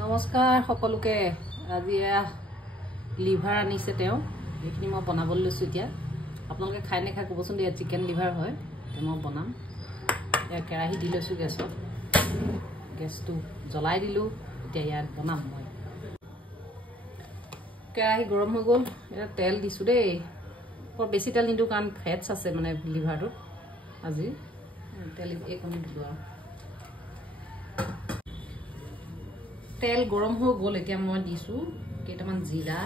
নমস্কাৰ সকলোকে আজি লিভাৰ আনিছে তেওঁ এইখিনি মই বনাবলৈ লৈছো এতিয়া আপোনালোকে খাই নে খাই ক'বচোন দিয়া চিকেন লিভাৰ হয় মই বনাম এ কেৰাহী দি লৈছো গেছটো জ্বলাই দিলো এতিয়া ইয়াত বনাম মই কেৰাহী গৰম হৈ গ'ল এটা তেল দিছো দেই বৰ বেছি তেল নিদু কাৰণ ফেটছ আছে মানে লিভাৰটো আজি তেল একনি দিলো তেল গৰম হৈ গ'ল এতিয়া মই দিছো কেইটামান জিৰা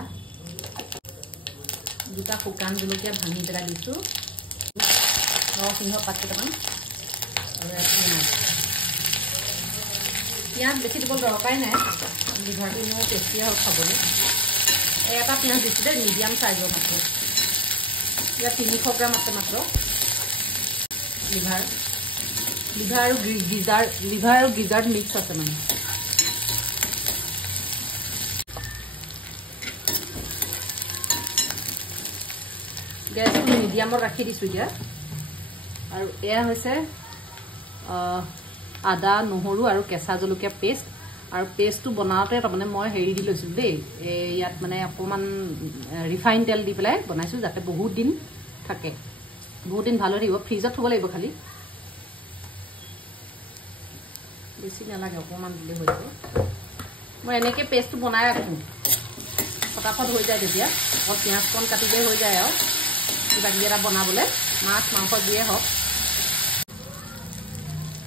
দুটা শুকান জলকীয়া ভাঙি পেলাই দিছো নৰসিংহ পাত কেইটামান পিঁয়াজ বেছি দিব দৰকাৰী নাই লিভাৰটো মোৰ টেষ্টি হয় খাবলৈ এটা পিঁয়াজ দিছো দেই মিডিয়াম চাইজৰ মাত্ৰ ইয়াত 300 গ্ৰাম আছে মাত্ৰ লিভাৰ আৰু গিজাৰ মিক্স আছে মানে গেছটো মিডিয়ামত ৰাখি দিছো এতিয়া আৰু এয়া হৈছে আদা নহৰু আৰু কেঁচা জলকীয়া পেষ্ট আৰু পেষ্টটো বনাওতে তাৰমানে মই হেৰি দি লৈছো দেই ইয়াত মানে অকমান ৰিফাইন তেল দি পেলাই বনাইছো যাতে বহুত দিন থাকে বহুত দিন ভালো থাকিব ফ্ৰিজত থব লাগিব খালি বেছি নালাগে অকমান দিলে হৈ যাব মই এনেকে পেষ্টটো বনাই ৰাখো ফটাফট হৈ যায় তেতিয়া অকল পিঁয়াজ কণ কাটিলে হৈ যায় আৰু কিবা কিবি এটা বনাবলে মাছ মাংস দিয়ে হওক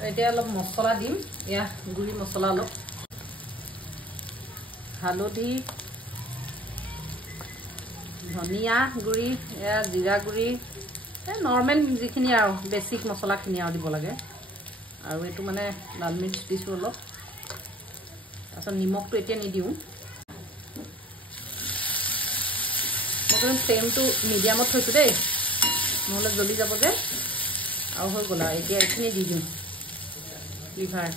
এতিয়া অলপ মছলা দিম এয়া গুড়ি মছলা অলপ হালধি ধনিয়া গুড়ি এয়া জিৰা গুড়ি নৰ্মেল যিখিনি আৰু বেছিক মছলাখিনি আৰু দিব লাগে আৰু এইটো মানে লাল মিৰ্চ দিছোঁ অলপ তাৰপিছত নিমখটো এতিয়া নিদিওঁ মই ফ্লেমটো মিডিয়ামত থৈছোঁ দেই নহ'লে জ্বলি যাব যে আৰু হৈ গ'ল আৰু এতিয়া এইখিনি দি দিওঁ লিভাৰ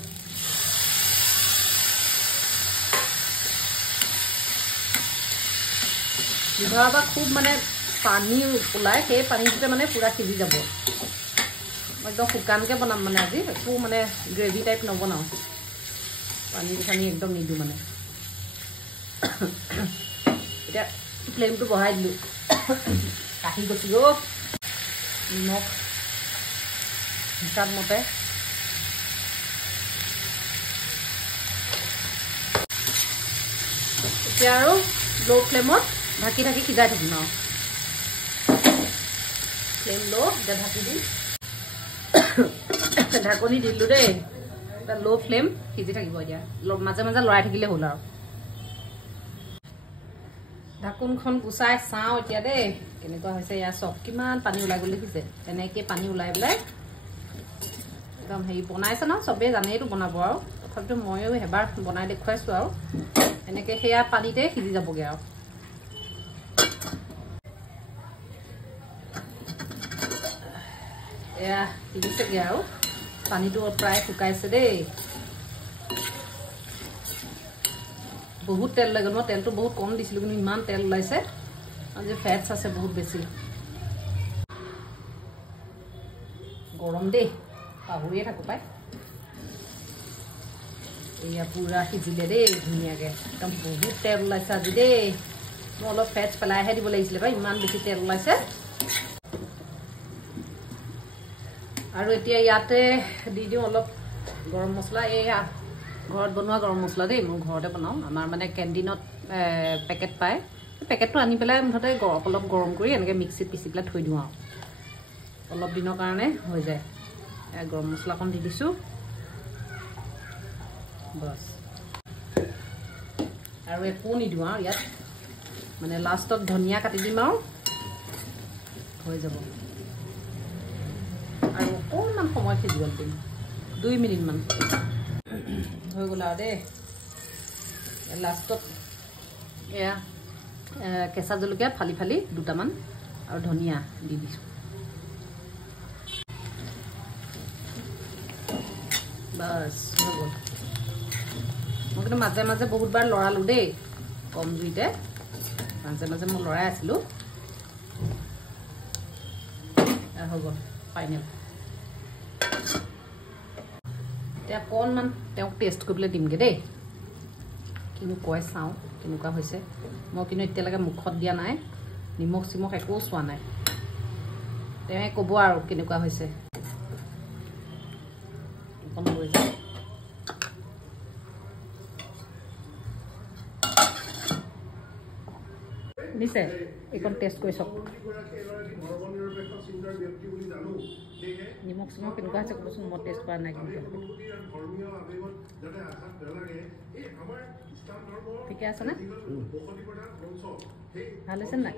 লিভাৰৰ পৰা খুব মানে পানী ওলায় সেই পানীটোতে মানে পূৰা সিজি যাব মই একদম শুকানকৈ বনাম মানে আজি একো মানে গ্ৰেভি টাইপ নবনাওঁ পানী চানী একদম নিদিওঁ মানে এতিয়া ফ্লেমটো বঢ়াই দিলোঁ কাঢ়ি গৈছোঁ নিমখ হিচাপ মতে এতিয়া আৰু ল' ফ্লেমত ঢাকি সিজাই থাকিম আৰু ফ্লেম ল' এতিয়া ঢাকি দিম ঢাকনি দিলোঁ দেই এটা ল' ফ্লেম সিজি থাকিব এতিয়া মাজে মাজে লৰাই থাকিলে হ'ল আৰু ঢাকোনখন গুচাই চাওঁ এতিয়া দেই কেনেকুৱা হৈছে ইয়াৰ চব কিমান পানী ওলাই গ'ল দেখিছে এনেকৈ পানী ওলাই পেলাই একদম হেৰি বনাইছে ন চবেই জানেইতো বনাব আৰু তথাপিতো ময়ো এবাৰ বনাই দেখুৱাইছোঁ আৰু এনেকৈ সেয়া পানীতে সিজি যাবগৈ আৰু এয়া সিজিছেগৈ আৰু পানীটো প্ৰায় শুকাইছে দেই বহুত তেল ওলাই গ'ল মই তেলটো বহুত কম দিছিলোঁ কিন্তু ইমান তেল ওলাইছে আজি ফেটছ আছে বহুত বেছি গৰম দেই পাহৰিয়ে থাকোঁ পাই এয়া পূৰা সিজিলে দেই ধুনীয়াকৈ একদম বহুত তেল ওলাইছে আজি দেই মই অলপ ফেটছ পেলাইহে দিব লাগিছিলে পাই ইমান বেছি তেল ওলাইছে আৰু এতিয়া ইয়াতে দি দিওঁ অলপ গৰম মছলা এয়া ঘৰত বনোৱা গৰম মছলা দেই মই ঘৰতে বনাওঁ আমাৰ মানে কেণ্টিনত পেকেট পায় পেকেটটো আনি পেলাই মুঠতে অলপ গৰম কৰি এনেকৈ মিক্সিত পিচি পেলাই থৈ দিওঁ আৰু অলপ দিনৰ কাৰণে হৈ যায় গৰম মছলা অকণ দি দিছোঁ বছ আৰু একো নিদিওঁ আৰু ইয়াত মানে লাষ্টত ধনিয়া কাটি দিম আৰু হৈ যাব আৰু অকণমান সময় সিজিব দিম 2 মিনিটমান হৈ গ'ল আৰু দেই লাষ্টত এয়া কেঁচা জলকীয়া ফালি ফালি দুটামান আৰু ধনিয়া দি দিছোঁ বাছ হৈ গ'ল মই কিন্তু মাজে মাজে বহুতবাৰ লৰালোঁ দেই কম জুইতে মাজে মাজে মই লৰাই আছিলোঁ হৈ গ'ল ফাইনেল এতিয়া অকণমান তেওঁক টেষ্ট কৰিবলৈ দিমগৈ দেই কিনো কয় চাওঁ কেনেকুৱা হৈছে মই কিন্তু এতিয়ালৈকে মুখত দিয়া নাই নিমখ চিমখ একো চোৱা নাই তেওঁ ক'ব আৰু কেনেকুৱা হৈছে অকণ লৈ যাওঁ নিছে এইকণ টেষ্ট কৰি চাওক নিমখ চিমখ কেনেকুৱা হৈছে ক'বচোন মই টেষ্ট কৰা নাই কেনেকুৱা ঠিকে আছে নে ভাল হৈছে নাই